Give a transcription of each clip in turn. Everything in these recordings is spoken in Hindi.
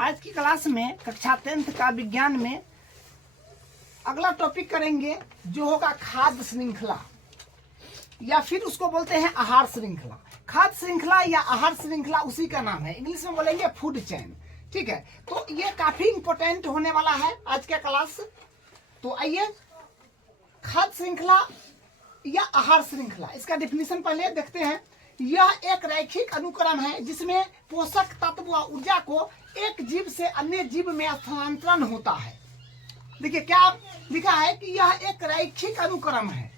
आज की क्लास में कक्षा 10th का विज्ञान में अगला टॉपिक करेंगे जो होगा खाद्य श्रृंखला, या फिर उसको बोलते हैं आहार श्रृंखला। खाद्य श्रृंखला या आहार श्रृंखला उसी का नाम है, इंग्लिश में बोलेंगे फूड चेन। ठीक है, तो ये काफी इंपॉर्टेंट होने वाला है आज का क्लास। तो आइए, खाद्य श्रृंखला या आहार श्रृंखला, इसका डिफिनीशन पहले देखते हैं। यह एक रैखिक अनुक्रम है जिसमें पोषक तत्व व ऊर्जा को एक जीव से अन्य जीव में स्थानांतरण होता है। देखिए क्या लिखा है कि यह एक रैखिक अनुक्रम है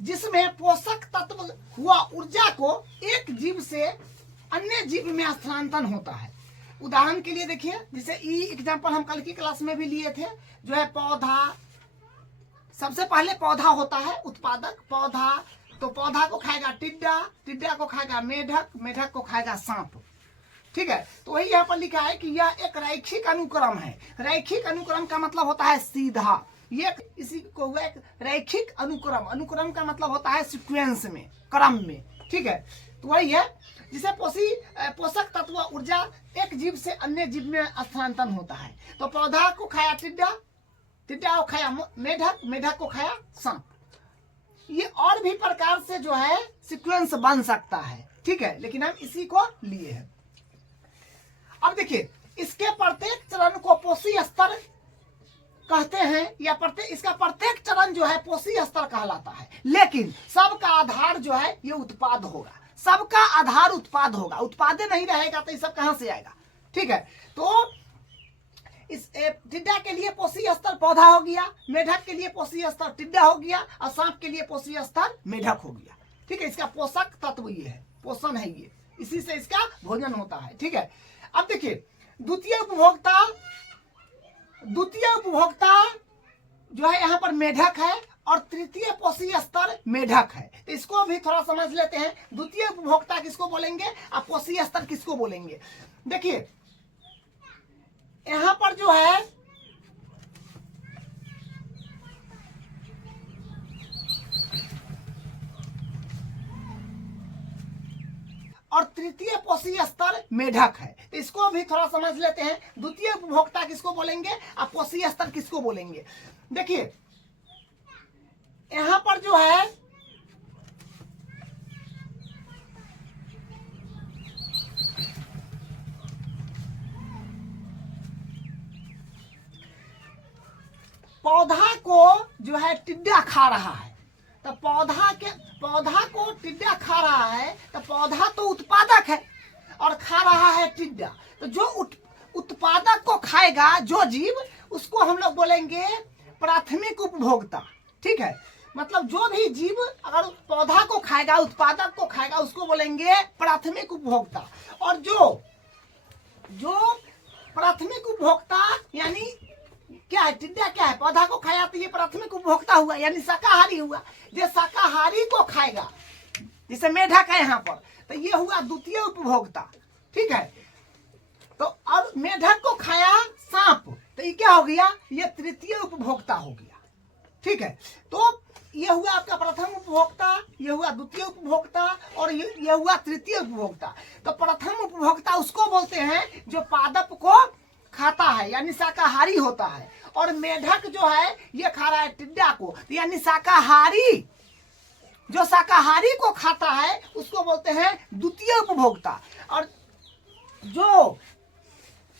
जिसमें पोषक तत्व व ऊर्जा को एक जीव से अन्य जीव में स्थानांतरण होता है। उदाहरण के लिए देखिए, जैसे ई एग्जाम्पल हम कल की क्लास में भी लिए थे, जो है पौधा। सबसे पहले पौधा होता है उत्पादक पौधा, तो पौधा को खाएगा टिड्डा, टिड्डा को खाएगा मेढक, मेढक को खाएगा सांप। ठीक है, तो वही यहाँ पर लिखा है कि यह एक रैखिक अनुक्रम है। रैखिक अनुक्रम का मतलब होता है सीधा, ये इसी को हुआ एक रैखिक अनुक्रम। अनुक्रम का मतलब होता है सीक्वेंस में, क्रम में। ठीक है, तो वही है जिसे पोषक तत्व ऊर्जा एक जीव से अन्य जीव में स्थानांतरण होता है। तो पौधा को खाया टिड्डा, टिड्डा को खाया मेढक, मेढक को खाया सांप। ये और भी प्रकार से जो है सीक्वेंस बन सकता है। ठीक है, लेकिन हम इसी को लिए हैं। अब देखिए, इसके प्रत्येक चरण को पोषी स्तर कहते हैं, या इसका प्रत्येक चरण जो है पोषी स्तर कहलाता है। लेकिन सबका आधार जो है ये उत्पाद होगा, सबका आधार उत्पाद होगा। उत्पाद नहीं रहेगा तो ये सब कहां से आएगा। ठीक है, तो इस टिड्डा के लिए पोषी स्तर पौधा हो गया, मेढक के लिए पोषी स्तर टिड्डा हो गया, और सांप के लिए पोषी स्तर मेढक हो गया। ठीक है, इसका पोषक तत्व ये है, पोषण है ये, इसी से इसका भोजन होता है। ठीक है, अब देखिए, द्वितीय उपभोक्ता जो है यहाँ पर मेढक है, और तृतीय पोषी स्तर मेढक है। तो इसको भी थोड़ा समझ लेते हैं। द्वितीय उपभोक्ता किसको बोलेंगे और पोषी स्तर किसको बोलेंगे। देखिए यहाँ पर जो है और तृतीय पोषी स्तर मेढक है, तो इसको भी थोड़ा समझ लेते हैं। द्वितीय उपभोक्ता किसको बोलेंगे और पोषी स्तर किसको बोलेंगे। देखिए यहाँ पर जो है पौधा को जो है टिड्डा खा रहा है, तो पौधा को टिड्डा खा रहा है, तो पौधा तो उत्पादक है और खा रहा है टिड्डा। तो जो उत्पादक को खाएगा जो जीव, उसको हम लोग बोलेंगे प्राथमिक उपभोक्ता। ठीक है, मतलब जो भी जीव अगर पौधा को खाएगा, उत्पादक को खाएगा, उसको बोलेंगे प्राथमिक उपभोक्ता। और जो प्राथमिक उपभोक्ता यानी क्या है, टिड्डा क्या है, पौधा को खाया, तो ये प्राथमिक उपभोक्ता हुआ, यानी शाकाहारी हुआ। जो शाकाहारी को खाएगा, जैसे मेढक है यहाँ पर, तो ये हुआ द्वितीय उपभोक्ता। ठीक है, तो और मेढक को खाया सांप, तो ये क्या हो गया, ये तृतीय उपभोक्ता हो गया। ठीक है, तो ये हुआ आपका प्रथम उपभोक्ता, ये हुआ द्वितीय उपभोक्ता, और ये हुआ तृतीय उपभोक्ता। तो प्रथम उपभोक्ता उसको बोलते हैं जो पादप को खाता है, यानी शाकाहारी होता है। और मेढक जो है ये खा रहा है टिड्डा को, यानी शाकाहारी। जो शाकाहारी को खाता है उसको बोलते हैं द्वितीय उपभोक्ता। और जो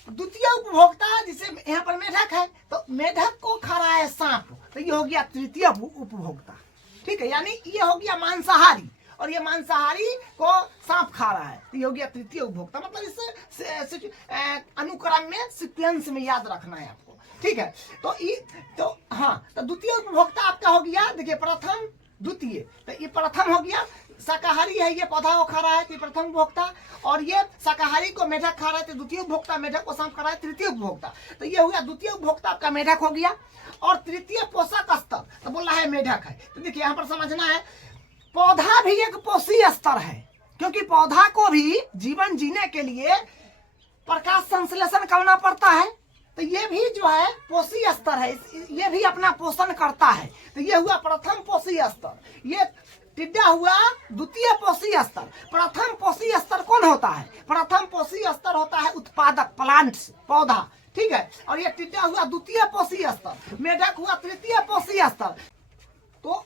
द्वितीय उपभोक्ता, जिसे यहाँ पर मेढक है, तो मेढक को खा रहा है सांप, तो ये हो गया तृतीय उपभोक्ता। ठीक है, यानी ये हो गया मांसाहारी, और ये मांसाहारी को सांप खा रहा है, तो ये हो गया तृतीय उपभोक्ता। मतलब इस अनुक्रम में, सीक्वेंस में याद रखना है आपको। ठीक है, तो हाँ, तो द्वितीय उपभोक्ता आपका हो गया। देखिए प्रथम द्वितीय, तो ये प्रथम हो गया, शाकाहारी है, ये पौधा को खा रहा है, तो प्रथम उपभोक्ता। और ये शाकाहारी को मेढक खा रहा है, तो द्वितीय उपभोक्ता। मेढक को सांप खा रहा है, तृतीय उपभोक्ता। तो ये हो गया द्वितीय उपभोक्ता आपका मेढक हो गया। और तृतीय पोषक स्तर, तो बोल रहा है मेढक है। तो देखिए यहाँ पर समझना है, पौधा भी एक पोषी स्तर है, क्योंकि पौधा को भी जीवन जीने के लिए प्रकाश संश्लेषण करना पड़ता है। तो ये भी जो है पोषी स्तर है, ये भी अपना पोषण करता है। तो ये हुआ प्रथम पोषी स्तर। ये टिड्डा हुआ द्वितीय पोषी स्तर। प्रथम पोषी स्तर कौन होता है? प्रथम पोषी स्तर होता है उत्पादक, प्लांट्स, पौधा, ठीक है। और ये टिड्डा हुआ द्वितीय पोषी स्तर, मेढक हुआ तृतीय पोषी स्तर। तो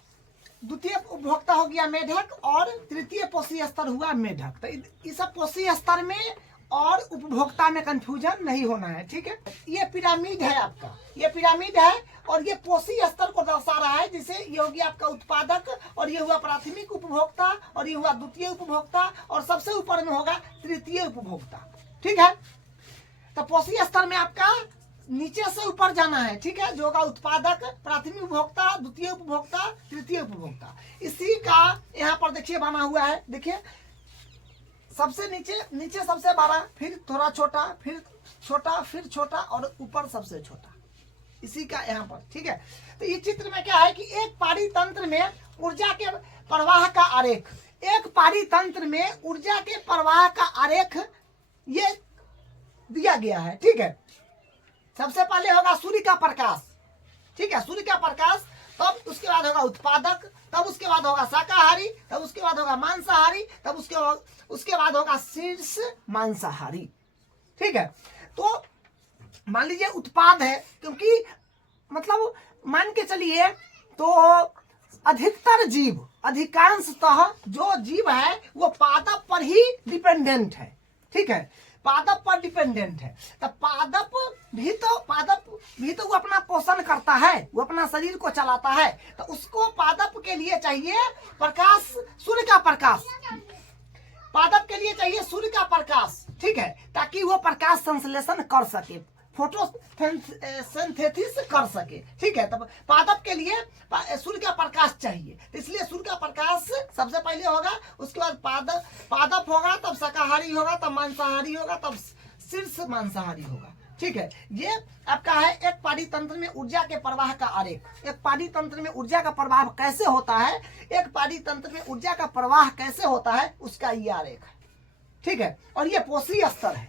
द्वितीय उपभोक्ता हो गया मेढक और तृतीय पोषी स्तर हुआ मेढक। तो इस पोषी स्तर में और उपभोक्ता में कंफ्यूजन नहीं होना है, ठीक है। ये पिरामिड है आपका, ये पिरामिड है और ये पोषी स्तर को दर्शा रहा है। जिसे ये हो गया आपका उत्पादक और ये हुआ प्राथमिक उपभोक्ता और ये हुआ द्वितीय उपभोक्ता और सबसे ऊपर में होगा तृतीय उपभोक्ता, ठीक है। तो पोषी स्तर में आपका नीचे से ऊपर जाना है, ठीक है, जो होगा उत्पादक, प्राथमिक उपभोक्ता, द्वितीय उपभोक्ता, तृतीय उपभोक्ता। इसी का यहाँ पर देखिए बना हुआ है, देखिए सबसे नीचे सबसे बड़ा, फिर थोड़ा छोटा, फिर छोटा, फिर छोटा और ऊपर सबसे छोटा, इसी का यहाँ पर, ठीक है। तो ये चित्र में क्या है कि एक पारी तंत्र में ऊर्जा के प्रवाह का आरेख, एक पारी तंत्र में ऊर्जा के प्रवाह का आरेख ये दिया गया है, ठीक है। सबसे पहले होगा सूर्य का प्रकाश, ठीक है, सूर्य का प्रकाश, तब उसके बाद होगा उत्पादक, तब उसके बाद होगा शाकाहारी, तब उसके बाद होगा मांसाहारी, तब उसके बाद होगा शीर्ष मांसाहारी, ठीक है। तो मान लीजिए उत्पाद है, क्योंकि मतलब मान के चलिए तो अधिकतर जीव, अधिकांशतः जो जीव है वो पादप पर ही डिपेंडेंट है, ठीक है, पादप पर डिपेंडेंट है। तो पादप भी तो वो अपना पोषण करता है, वो अपना शरीर को चलाता है। तो उसको पादप के लिए चाहिए प्रकाश, सूर्य का प्रकाश, पादप के लिए चाहिए सूर्य का प्रकाश, ठीक है, ताकि वो प्रकाश संश्लेषण कर सके, फोटोसिंथेसिस कर सके, ठीक है। तब पादप के लिए सूर्य का प्रकाश चाहिए, तो इसलिए सूर्य का प्रकाश सबसे पहले होगा, उसके बाद पादप होगा, तब शाकाहारी होगा, तब मांसाहारी होगा, तब शीर्ष मांसाहारी होगा, ठीक है। ये आपका है एक पारी तंत्र में ऊर्जा के प्रवाह का आरेख। एक पारी तंत्र में ऊर्जा का प्रवाह कैसे होता है, एक पारी तंत्र में ऊर्जा का प्रवाह कैसे होता है, उसका ये आरेख है, ठीक है। और ये पोषी स्तर है,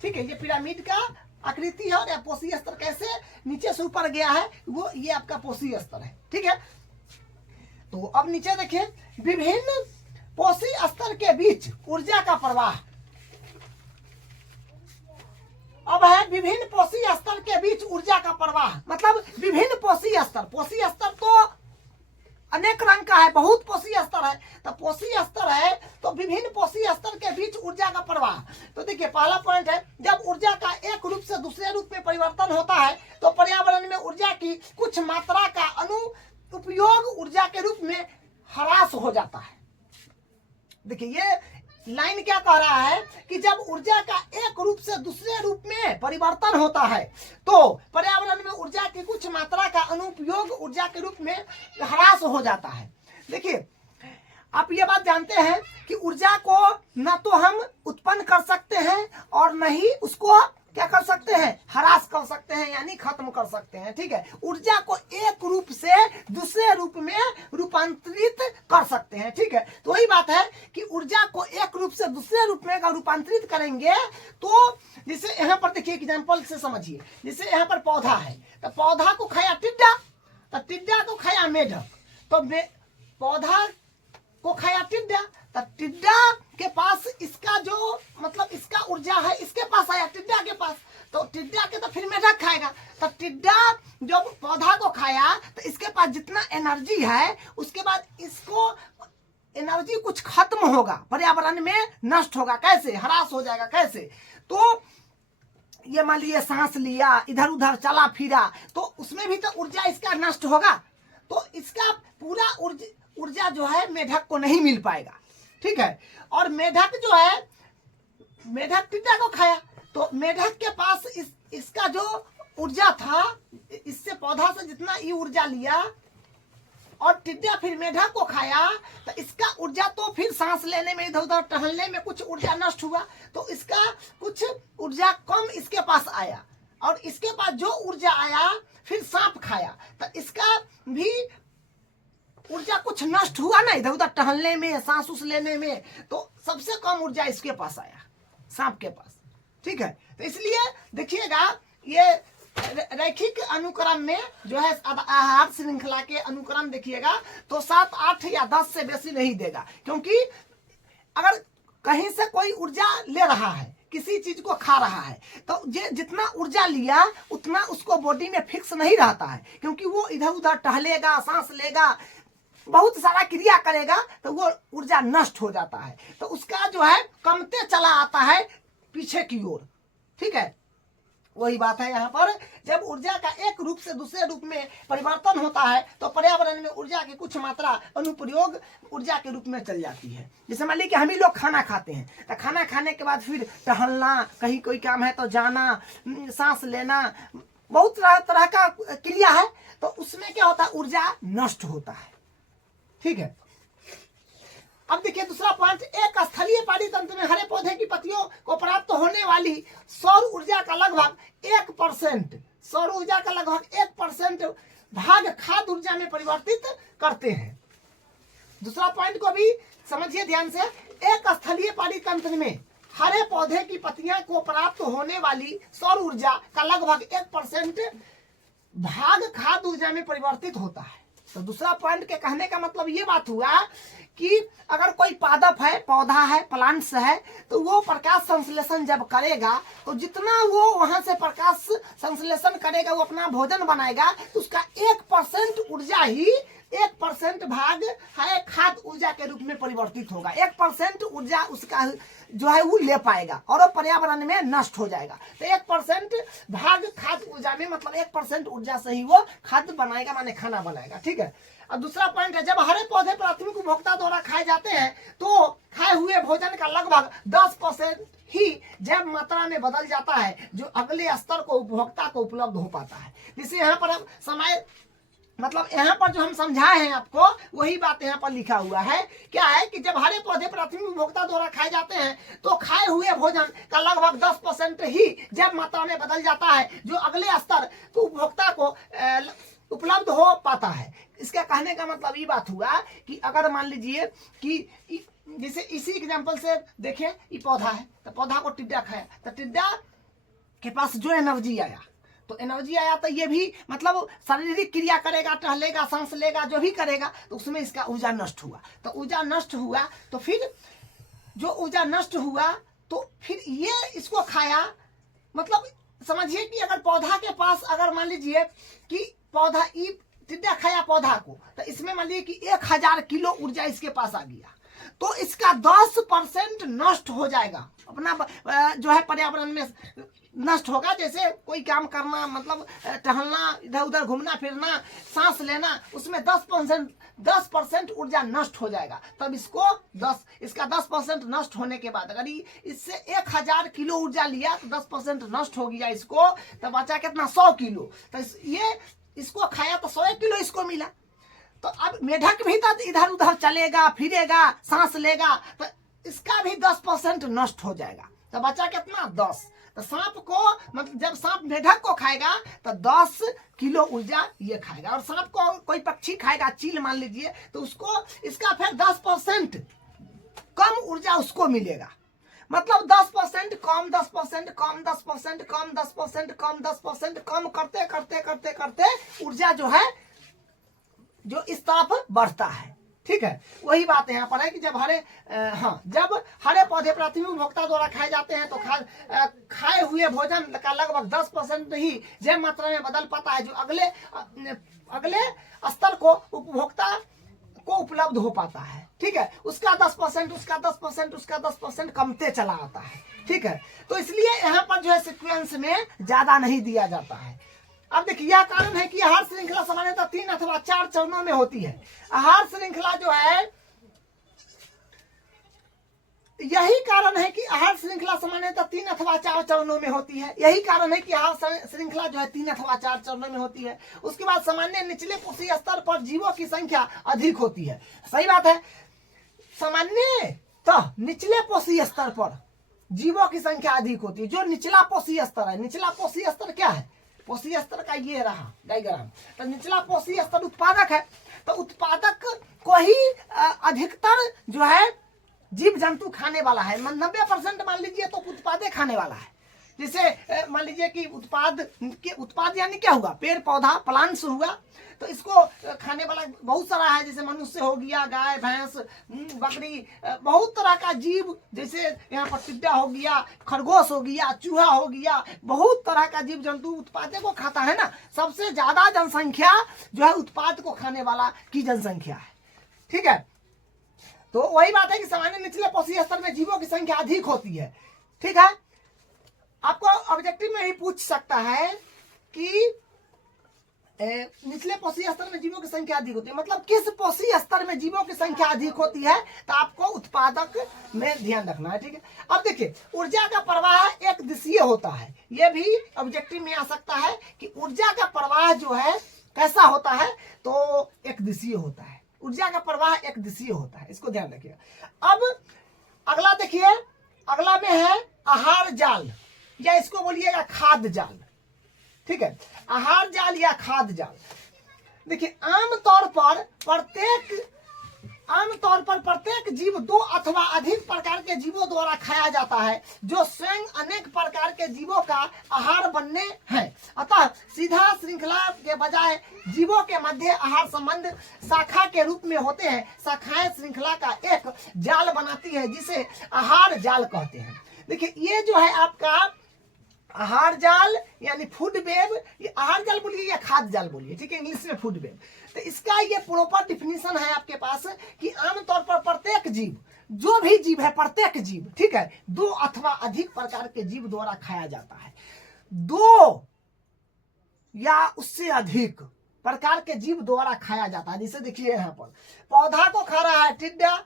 ठीक है, ये पिरामिड का आकृति है और यह पोषी स्तर कैसे नीचे से ऊपर गया है, वो ये आपका पोषी स्तर है, ठीक है। तो अब नीचे देखिए, विभिन्न पोषी स्तर के बीच ऊर्जा का प्रवाह। अब है विभिन्न पोषी स्तर के बीच ऊर्जा का प्रवाह, मतलब विभिन्न पोषी स्तर तो अनेक रंग का है, बहुत पोषी स्तर है। तो पोषी स्तर है तो विभिन्न पोषी स्तर के बीच ऊर्जा का प्रवाह। तो देखिए पहला पॉइंट है, जब ऊर्जा का एक रूप से दूसरे रूप में परिवर्तन होता है तो पर्यावरण में ऊर्जा की कुछ मात्रा का अनुपयोग ऊर्जा के रूप में ह्रास हो जाता है। देखिए ये लाइन क्या कह रहा है कि जब ऊर्जा का एक रूप से दूसरे रूप में परिवर्तन होता है तो पर्यावरण में ऊर्जा की कुछ मात्रा का अनुपयोग ऊर्जा के रूप में ह्रास हो जाता है। देखिए आप ये बात जानते हैं कि ऊर्जा को न तो हम उत्पन्न कर सकते हैं और न ही उसको क्या कर सकते हैं, ह्रास कर सकते हैं, यानी खत्म कर सकते हैं, ठीक है। ऊर्जा को एक रूप से दूसरे रूप में रूपांतरित कर सकते हैं, ठीक है। तो वही बात है कि ऊर्जा को एक रूप से दूसरे रूप में अगर रूपांतरित करेंगे तो जैसे यहाँ पर देखिए एग्जांपल से समझिए, जैसे यहाँ पर पौधा है तो पौधा को खाया टिड्डा, तो टिड्डा को खाया मेढक, तो पौधा को खाया टिड्डा, तो टिड्डा के पास इसका जो मतलब इसका ऊर्जा है इसके पास आया टिड्डा के पास, तो टिड्डा के तो फिर मेढक खाएगा। तो टिड्डा जब पौधा को खाया तो इसके पास जितना एनर्जी है उसके बाद इसको एनर्जी कुछ खत्म होगा, पर्यावरण में नष्ट होगा, कैसे, ह्रास हो जाएगा, कैसे। तो ये मान लीजिए सांस लिया, इधर उधर चला फिरा, तो उसमें भी तो ऊर्जा इसका नष्ट होगा, तो इसका पूरा ऊर्जा जो है मेढक को नहीं मिल पाएगा, ठीक है। और मेढक जो है, मेढक टिड्डा को खाया तो मेढक के पास इसका जो ऊर्जा था, इससे पौधा से जितना ये ऊर्जा लिया और टिड्डा फिर मेढक को खाया तो इसका ऊर्जा तो फिर सांस लेने में, इधर उधर टहलने में कुछ ऊर्जा नष्ट हुआ, तो इसका कुछ ऊर्जा कम इसके पास आया और इसके पास जो ऊर्जा आया फिर सांप खाया तो इसका भी ऊर्जा कुछ नष्ट हुआ ना, इधर उधर टहलने में, सांस उस लेने में, तो सबसे कम ऊर्जा इसके पास आया, सांप के पास, ठीक है। तो इसलिए देखिएगा ये रैखिक अनुक्रम में जो है आहार श्रृंखला के अनुक्रम देखिएगा तो 7, 8 या 10 से बेसी नहीं देगा, क्योंकि अगर कहीं से कोई ऊर्जा ले रहा है, किसी चीज को खा रहा है, तो ये जितना ऊर्जा लिया उतना उसको बॉडी में फिक्स नहीं रहता है, क्योंकि वो इधर उधर टहलेगा, सांस लेगा, बहुत सारा क्रिया करेगा, तो वो ऊर्जा नष्ट हो जाता है, तो उसका जो है कमते चला आता है पीछे की ओर। ठीक है, वही बात है यहाँ पर, जब ऊर्जा का एक रूप से दूसरे रूप में परिवर्तन होता है तो पर्यावरण में ऊर्जा की कुछ मात्रा अनुप्रयोग ऊर्जा के रूप में चल जाती है। जैसे मान लीजिए कि हम ही लोग खाना खाते हैं, तो खाना खाने के बाद फिर टहलना, कहीं कोई काम है तो जाना, सांस लेना, बहुत तरह का क्रिया है, तो उसमें क्या होता है, ऊर्जा नष्ट होता है। ठीक है, अब देखिए दूसरा पॉइंट, एक स्थलीय पानी तंत्र में हरे पौधे की पत्तियों को प्राप्त होने वाली सौर ऊर्जा का लगभग 1%, सौर ऊर्जा का लगभग 1% भाग खाद्य ऊर्जा में परिवर्तित करते हैं। दूसरा पॉइंट को भी समझिए ध्यान से, एक स्थलीय पानी तंत्र में हरे पौधे की पत्तियां को प्राप्त होने वाली सौर ऊर्जा का लगभग 1% भाग खाद्य ऊर्जा में परिवर्तित होता है। तो दूसरा पॉइंट के कहने का मतलब ये बात हुआ कि अगर कोई पादप है, पौधा है, प्लांट्स है, तो वो प्रकाश संश्लेषण जब करेगा तो जितना वो वहां से प्रकाश संश्लेषण करेगा, वो अपना भोजन बनाएगा, तो उसका 1% ऊर्जा ही 1% भाग है खाद्य ऊर्जा के रूप में परिवर्तित होगा। 1% ऊर्जा उसका जो है वो ले पाएगा और वो पर्यावरण में नष्ट हो जाएगा। तो 1% भाग खाद्य ऊर्जा में मतलब 1% ऊर्जा से ही वो खाद्य बनाएगा, माने खाना बनाएगा। ठीक है, और दूसरा पॉइंट है, जब हरे पौधे प्राथमिक उपभोक्ता द्वारा खाए जाते हैं तो खाए हुए भोजन का लगभग 10% ही जैव मात्रा में बदल जाता है, जो अगले स्तर को उपभोक्ता को उपलब्ध हो पाता है। जिससे यहाँ पर समय मतलब यहाँ पर जो हम समझाए हैं आपको वही बात यहाँ पर लिखा हुआ है। क्या है कि जब हरे पौधे प्राथमिक उपभोक्ता द्वारा खाए जाते हैं तो खाए हुए भोजन का लगभग 10% ही जैव मात्रा में बदल जाता है, जो अगले स्तर को उपभोक्ता को उपलब्ध हो पाता है। इसका कहने का मतलब ये बात हुआ कि अगर मान लीजिए कि जैसे इसी एग्जाम्पल से देखें, ये पौधा है, तो पौधा को टिड्डा खाया, तो टिड्डा के पास जो एनर्जी आया, तो एनर्जी आया तो ये भी मतलब शारीरिक क्रिया करेगा, टहलेगा, सांस लेगा, जो भी करेगा, तो उसमें इसका ऊर्जा नष्ट हुआ। तो ऊर्जा नष्ट हुआ तो फिर जो ऊर्जा नष्ट हुआ तो फिर ये इसको खाया, मतलब समझिए कि अगर पौधा के पास अगर मान लीजिए कि पौधा टिड्डा खाया पौधा को, तो इसमें मान लीजिए कि 1000 किलो ऊर्जा इसके पास आ गया, तो इसका 10% नष्ट हो जाएगा, अपना जो है पर्यावरण में नष्ट होगा। जैसे कोई काम करना, मतलब टहलना, इधर उधर घूमना फिरना, सांस लेना, उसमें 10% ऊर्जा नष्ट हो जाएगा। तब इसका 10% नष्ट होने के बाद अगर इससे 1000 किलो ऊर्जा लिया तो 10% नष्ट हो गया इसको, तब बचा कितना, 100 किलो। तो ये इसको खाया तो 100 किलो इसको मिला। तो अब मेढक भी तो इधर उधर चलेगा, फिरेगा, सांस लेगा, तो इसका भी 10% नष्ट हो जाएगा। तो बचा कितना, 10। तो सांप को मतलब जब सांप मेढक को खाएगा तो 10 किलो ऊर्जा ये खाएगा, और सांप को कोई पक्षी खाएगा, चील मान लीजिए, तो उसको इसका फिर 10% कम ऊर्जा उसको मिलेगा। मतलब 10% कम, 10% कम, 10% कम, 10% कम, 10% कम करते करते करते करते ऊर्जा जो है जो इस तरफ बढ़ता है। ठीक है, वही बात यहाँ पर है कि जब जब हरे पौधे प्राथमिक उपभोक्ता द्वारा खाए जाते हैं तो खाए हुए भोजन का लगभग 10% ही जैव मात्रा में बदल पाता है, जो अगले स्तर को उपभोक्ता को उपलब्ध हो पाता है। ठीक है, उसका 10%, उसका 10%, उसका 10% कमते चला आता है। ठीक है, तो इसलिए यहाँ पर जो है सीक्वेंस में ज्यादा नहीं दिया जाता है। अब देखिए यह कारण है कि आहार श्रृंखला सामान्यतः 3 अथवा 4 चरणों में होती है। आहार श्रृंखला जो है, यही कारण है कि आहार श्रृंखला सामान्यतः 3 अथवा 4 चरणों में होती है। यही कारण है कि आहार श्रृंखला जो है 3 अथवा 4 चरणों में होती है। उसके बाद सामान्य निचले कोशीय स्तर पर जीवों की संख्या अधिक होती है। सही बात है, सामान्यतः निचले कोशीय स्तर पर जीवों की संख्या अधिक होती है। जो निचला कोशीय स्तर है, निचला कोशीय स्तर क्या है, कोशीय स्तर का ये रहा डायग्राम। तो निचला कोशीय स्तर उत्पादक है, तो उत्पादक को ही अधिकतर जो है जीव जंतु खाने वाला है। 90% मान लीजिए तो उत्पादक खाने वाला है। जैसे मान लीजिए कि उत्पाद यानी क्या हुआ, पेड़ पौधा प्लांट्स हुआ, तो इसको खाने वाला बहुत सारा है, जैसे मनुष्य हो गया, गाय भैंस बकरी, बहुत तरह का जीव, जैसे यहाँ पर टिड्डा हो गया, खरगोश हो गया, चूहा हो गया, बहुत तरह का जीव जंतु उत्पाद को खाता है ना। सबसे ज्यादा जनसंख्या जो है उत्पाद को खाने वाला की जनसंख्या है, ठीक है। तो वही बात है कि सामान्य निचले पोषी स्तर में जीवों की संख्या अधिक होती है, ठीक है। आपको ऑब्जेक्टिव में ही पूछ सकता है कि निचले पोषी स्तर में जीवों की संख्या अधिक होती है, मतलब किस पोषी स्तर में जीवों की संख्या अधिक होती है, तो आपको उत्पादक में ध्यान रखना है, ठीक है। अब देखिए, ऊर्जा का प्रवाह एक दिशीय होता है, यह भी ऑब्जेक्टिव में आ सकता है कि ऊर्जा का प्रवाह जो है कैसा होता है, तो एक दिशीय होता है। ऊर्जा का प्रवाह एक दिशीय होता है, इसको ध्यान रखिएगा। अब अगला देखिए, अगला में है आहार जाल, या इसको बोलिएगा खाद्य जाल, ठीक है। आहार जाल या खाद्य जाल, देखिए आमतौर पर प्रत्येक जीव 2 अथवा अधिक प्रकार के जीवों द्वारा खाया जाता है, जो स्वयं अनेक प्रकार के जीवों का आहार बनने हैं। अतः सीधा श्रृंखला के बजाय जीवों के मध्य आहार संबंध शाखा के रूप में होते हैं। शाखाएं श्रृंखला का एक जाल बनाती है, जिसे आहार जाल कहते हैं। देखिए, ये जो है आपका आहार जाल यानी फूड वेब, ये आहार जाल बोलिए या खाद्य जाल बोलिए, ठीक है, इंग्लिश में फूड वेब। तो इसका ये प्रॉपर डिफिनीशन है आपके पास कि आमतौर पर प्रत्येक जीव, जो भी जीव है, प्रत्येक जीव, ठीक है, 2 अथवा अधिक प्रकार के जीव द्वारा खाया जाता है। 2 या उससे अधिक प्रकार के जीव द्वारा खाया जाता है। जैसे देखिए यहाँ पर पौधा को खा रहा है टिड्डा,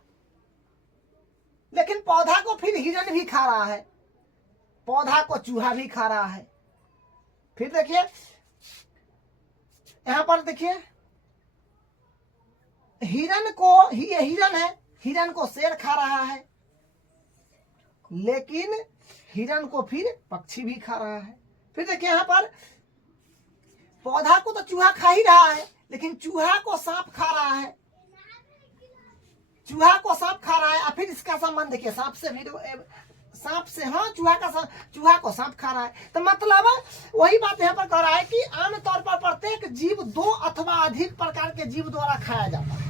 लेकिन पौधा को फिर हिरण भी खा रहा है, पौधा को चूहा भी खा रहा है। फिर देखिए यहां पर देखिए, हिरण को, ये हिरण है, हिरण को शेर खा रहा है, लेकिन हिरण को फिर पक्षी भी खा रहा है। फिर देखिए यहां पर पौधा को तो चूहा खा ही रहा है, लेकिन चूहा को सांप खा रहा है, चूहा को सांप खा रहा है। और फिर इसका संबंध देखिए, सांप से भी, सांप से, हाँ, चूहा को सांप खा रहा है। तो मतलब वही बात यहाँ पर कह रहा है कि आमतौर पर प्रत्येक जीव 2 अथवा अधिक प्रकार के जीव द्वारा खाया जाता है।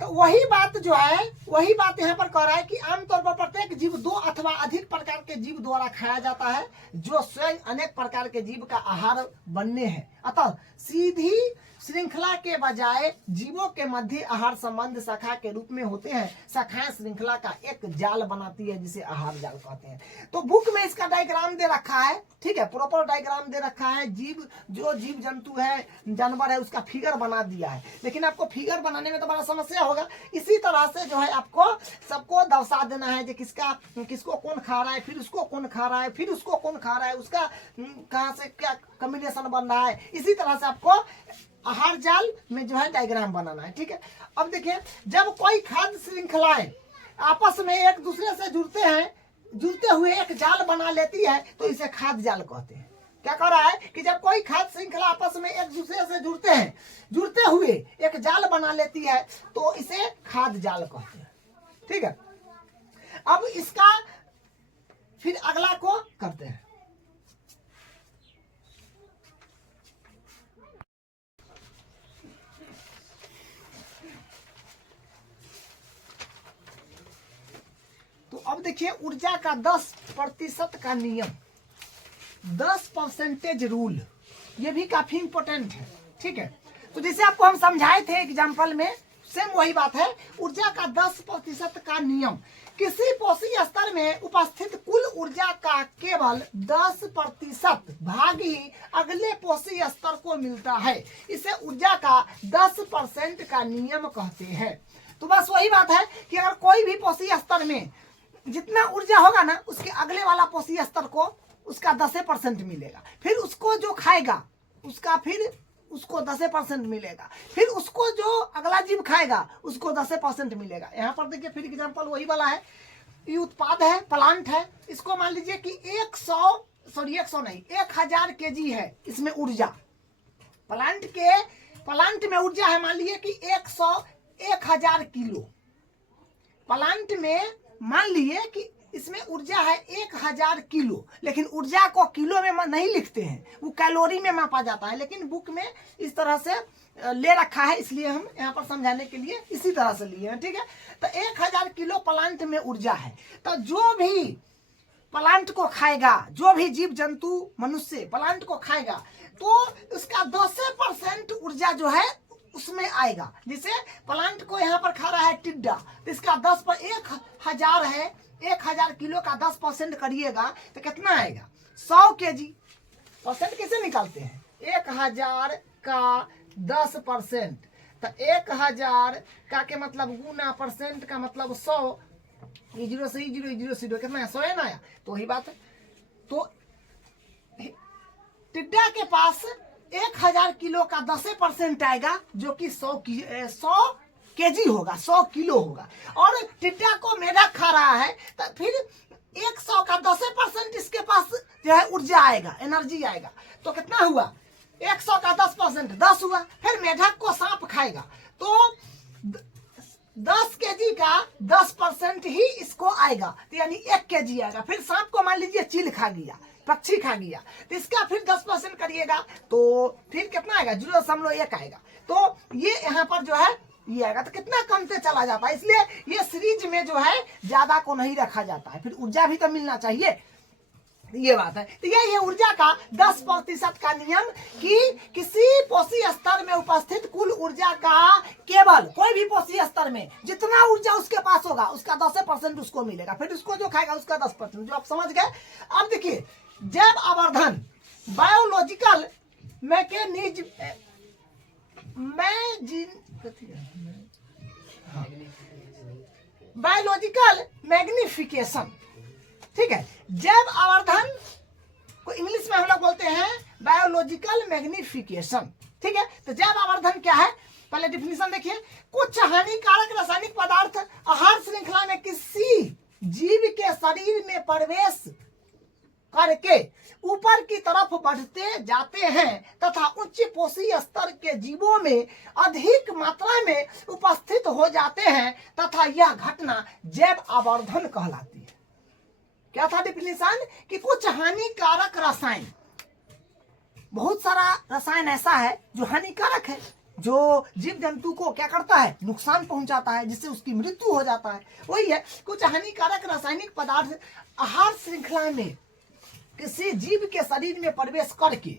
तो वही बात जो है, वही बात यहाँ पर कह रहा है कि आमतौर पर प्रत्येक जीव 2 अथवा अधिक प्रकार के जीव द्वारा खाया जाता है, जो स्वयं अनेक प्रकार के जीव का आहार बनने हैं। अतः सीधी श्रृंखला के बजाय जीवों के मध्य आहार संबंध शाखा के रूप में होते हैं। शाखाएं श्रृंखला का एक जाल बनाती है, जिसे आहार जाल कहते हैं। तो बुक में इसका डायग्राम दे रखा है, ठीक है, प्रॉपर डायग्राम दे रखा है। जो जीव जंतु है, जानवर है, उसका फिगर बना दिया है, लेकिन आपको फिगर बनाने में तो बड़ा समस्या होगा। इसी तरह से जो है आपको सबको दर्शा देना है कि किसको कौन खा रहा है, फिर उसको कौन खा रहा है, फिर उसको कौन खा रहा है, उसका कहाँ से क्या कॉम्बिनेशन बन रहा है। इसी तरह से आपको आहार जाल में जो है डायग्राम बनाना है, ठीक है। अब देखिए, जब कोई खाद्य श्रृंखलाएं आपस में एक दूसरे से जुड़ते हुए एक जाल बना लेती है, तो इसे खाद्य जाल कहते हैं। क्या कह रहा है कि जब कोई खाद्य श्रृंखला आपस में एक दूसरे से जुड़ते हुए एक जाल बना लेती है, तो इसे खाद्य जाल कहते हैं, ठीक है। अब इसका फिर अगला को करते हैं। तो अब देखिए, ऊर्जा का 10% का नियम, 10% रूल, ये भी काफी इंपॉर्टेंट है, ठीक है। तो जैसे आपको हम समझाए थे एग्जाम्पल में, सेम वही बात है। ऊर्जा का 10% का नियम, किसी पोषी स्तर में उपस्थित कुल ऊर्जा का केवल 10% भाग ही अगले पोषी स्तर को मिलता है। इसे ऊर्जा का 10% का नियम कहते हैं। तो बस वही बात है कि अगर कोई भी पोषी स्तर में जितना ऊर्जा होगा ना, उसके अगले वाला पोषी स्तर को उसका 10% मिलेगा। फिर उसको जो खाएगा उसका फिर उसको 10% मिलेगा। फिर उसको जो अगला जीव खाएगा उसको 10% मिलेगा। यहाँ पर देखिए, फिर एग्जाम्पल वही वाला है। ये उत्पाद है, प्लांट है, इसको मान लीजिए कि 1000 केजी है इसमें ऊर्जा। प्लांट में ऊर्जा है मान लीजिए कि 1000 किलो। प्लांट में मान लिए कि इसमें ऊर्जा है 1000 किलो, लेकिन ऊर्जा को किलो में नहीं लिखते हैं, वो कैलोरी में मापा जाता है, लेकिन बुक में इस तरह से ले रखा है, इसलिए हम यहाँ पर समझाने के लिए इसी तरह से लिए हैं। ठीक है, तो 1000 किलो प्लांट में ऊर्जा है। तो जो भी प्लांट को खाएगा, जो भी जीव जंतु मनुष्य प्लांट को खाएगा, तो उसका 10% ऊर्जा जो है उसमें आएगा। जैसे प्लांट को यहाँ पर खा रहा है टिड्डा, तो इसका 10 पर 1000 है, 1000 किलो का 10% करिएगा तो कितना आएगा? 100 केजी। परसेंट कैसे निकालते हैं? 1000 का 10%, तो 1000 का के मतलब गुना परसेंट का मतलब 100, ये 0 से 0 कितना है? 100 है ना आया, तो वही बात है। तो टिड्डा के पास 1000 किलो का 10% आएगा, जो कि 100 केजी होगा, 100 किलो होगा। और टिड्डा को मेढक खा रहा है, तो फिर 100 का 10% इसके पास जो है ऊर्जा आएगा, एनर्जी आएगा, तो कितना हुआ? 100 का 10% 10 हुआ। फिर मेढक को सांप खाएगा, तो 10 केजी का 10% ही इसको आएगा, तो यानी 1 केजी आएगा। फिर सांप को मान लीजिए चील खा गया, पक्षी खा गया, तो इसका फिर 10% करिएगा, तो फिर कितना आएगा? 0.1 आएगा। तो ये यहाँ पर जो है ये आएगा, तो कितना कमते चला जाता है। इसलिए ये सीरीज में जो है ज्यादा को नहीं रखा जाता है, फिर ऊर्जा भी तो मिलना चाहिए, ये बात है। तो ये ऊर्जा का 10% का नियम कि किसी पोषी स्तर में उपस्थित कुल ऊर्जा का केवल कोई भी पोषी स्तर में जितना ऊर्जा उसके पास होगा उसका 10% उसको मिलेगा, फिर उसको जो खाएगा उसका 10%, जो आप समझ गए। अब देखिए, जैव आवर्धन बायोलॉजिकल बायोलॉजिकल मैग्निफिकेशन, ठीक है। जैव आवर्धन को इंग्लिश में हम लोग बोलते हैं बायोलॉजिकल मैग्निफिकेशन, ठीक है। तो जैव आवर्धन क्या है? पहले डिफिनीशन देखिए। कुछ हानिकारक रासायनिक पदार्थ आहार श्रृंखला में किसी जीव के शरीर में प्रवेश करके ऊपर की तरफ बढ़ते जाते हैं तथा उच्च पोषी स्तर के जीवों में अधिक मात्रा में उपस्थित हो जाते हैं तथा यह घटना जैव आवर्धन कहलाती है। क्या था डिफिनीशन? कि कुछ हानिकारक रसायन, बहुत सारा रसायन ऐसा है जो हानिकारक है, जो जीव जंतु को क्या करता है? नुकसान पहुंचाता है, जिससे उसकी मृत्यु हो जाता है। वही है, कुछ हानिकारक रासायनिक पदार्थ आहार श्रृंखला में किसी जीव के शरीर में प्रवेश करके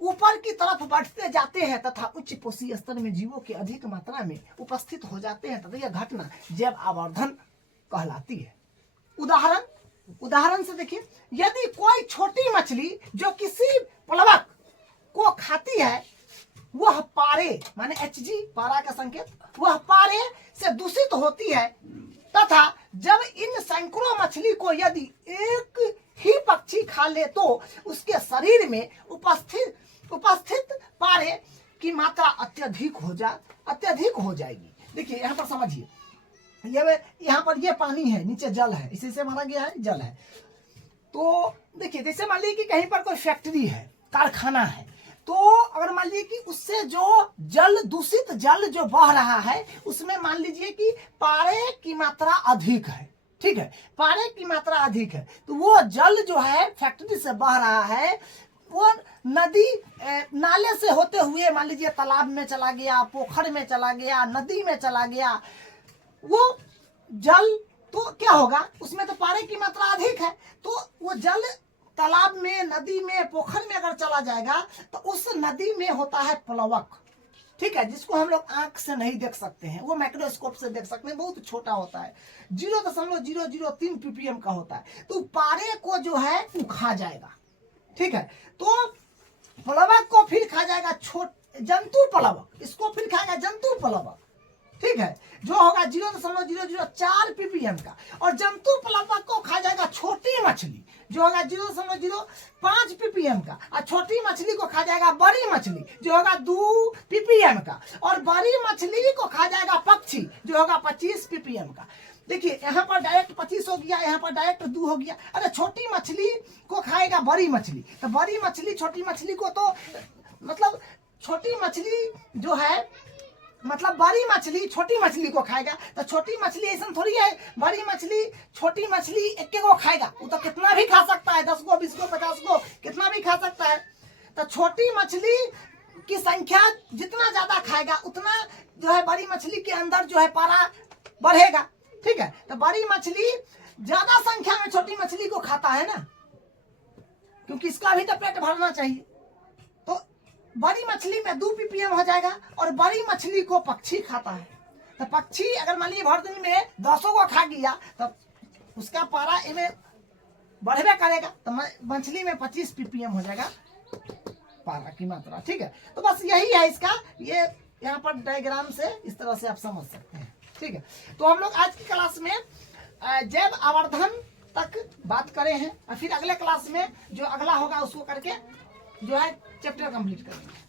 ऊपर की तरफ बढ़ते जाते हैं तथा उच्च पोषी स्तर में जीवों की अधिक मात्रा में उपस्थित हो जाते हैं तथा यह घटना जैव आवर्धन कहलाती है। उदाहरण से देखिए, यदि कोई छोटी मछली जो किसी प्लवक को खाती है, वह पारे माने Hg, पारा का संकेत, वह पारे से दूषित होती है तथा जब इन सैकड़ों मछली को यदि एक ही पक्षी खा ले तो उसके शरीर में उपस्थित पारे की मात्रा अत्यधिक हो जाएगी। देखिए यहाँ पर समझिए, यहाँ पर ये पानी है, नीचे जल है, इसी से मारा गया है, जल है। तो देखिए, जैसे मान लीजिए कि कहीं पर कोई फैक्ट्री है, कारखाना है, तो अगर मान लीजिए कि उससे जो जल, दूषित जल जो बह रहा है, उसमें मान लीजिए कि पारे की मात्रा अधिक है, ठीक है, पारे की मात्रा अधिक है, तो वो जल जो है फैक्ट्री से बह रहा है, वो नदी नाले से होते हुए मान लीजिए तालाब में चला गया, पोखर में चला गया, नदी में चला गया, वो जल तो क्या होगा? उसमें तो पारे की मात्रा अधिक है, तो वो जल तालाब में, नदी में, पोखर में अगर चला जाएगा तो उस नदी में होता है प्लवक, ठीक है, जिसको हम लोग आंख से नहीं देख सकते हैं, वो माइक्रोस्कोप से देख सकते हैं, बहुत छोटा होता है, 0.003 ppm का होता है। तो पारे को जो है वो खा जाएगा, ठीक है। तो प्लवक को फिर खा जाएगा जंतु प्लवक, इसको फिर खाएगा जंतु प्लवक, ठीक है, जो होगा 0.004 ppm का। और जंतु प्लवक को खा जाएगा छोटी मछली, जो होगा 0.05 ppm का। और छोटी मछली को खा जाएगा बड़ी मछली, जो होगा 2 ppm का। और बड़ी मछली को खा जाएगा पक्षी, जो होगा 25 ppm का। देखिए यहाँ पर डायरेक्ट 25 हो गया, यहाँ पर डायरेक्ट 2 हो गया। अरे छोटी मछली को खाएगा बड़ी मछली, तो बड़ी मछली छोटी मछली को तो मतलब छोटी मछली जो है मतलब बड़ी मछली छोटी मछली को खाएगा, तो छोटी मछली ऐसा थोड़ी है बड़ी मछली छोटी मछली एक को खाएगा, वो तो कितना भी खा सकता है, 10 को 20 को 50 को कितना भी खा सकता है। तो छोटी मछली की संख्या जितना ज्यादा खाएगा उतना जो है बड़ी मछली के अंदर जो है पारा बढ़ेगा, ठीक है। तो बड़ी मछली ज्यादा संख्या में छोटी मछली को खाता है ना, क्योंकि इसका भी तो पेट भरना चाहिए। तो बड़ी मछली में 2 ppm हो जाएगा, और बड़ी मछली को पक्षी खाता है। तो पक्षी अगर मान लीजिए भर दिन में 10 को खा गया तो उसका पारा इनमें बढ़वे करेगा, तो मछली में 25 ppm हो जाएगा पारा की मात्रा, ठीक है। तो बस यही है इसका, ये यहाँ पर डायग्राम से इस तरह से आप समझ सकते हैं, ठीक है। तो हम लोग आज की क्लास में जैव आवर्धन तक बात करें हैं, और फिर अगले क्लास में जो अगला होगा उसको करके जो है चैप्टर कंप्लीट करेंगे।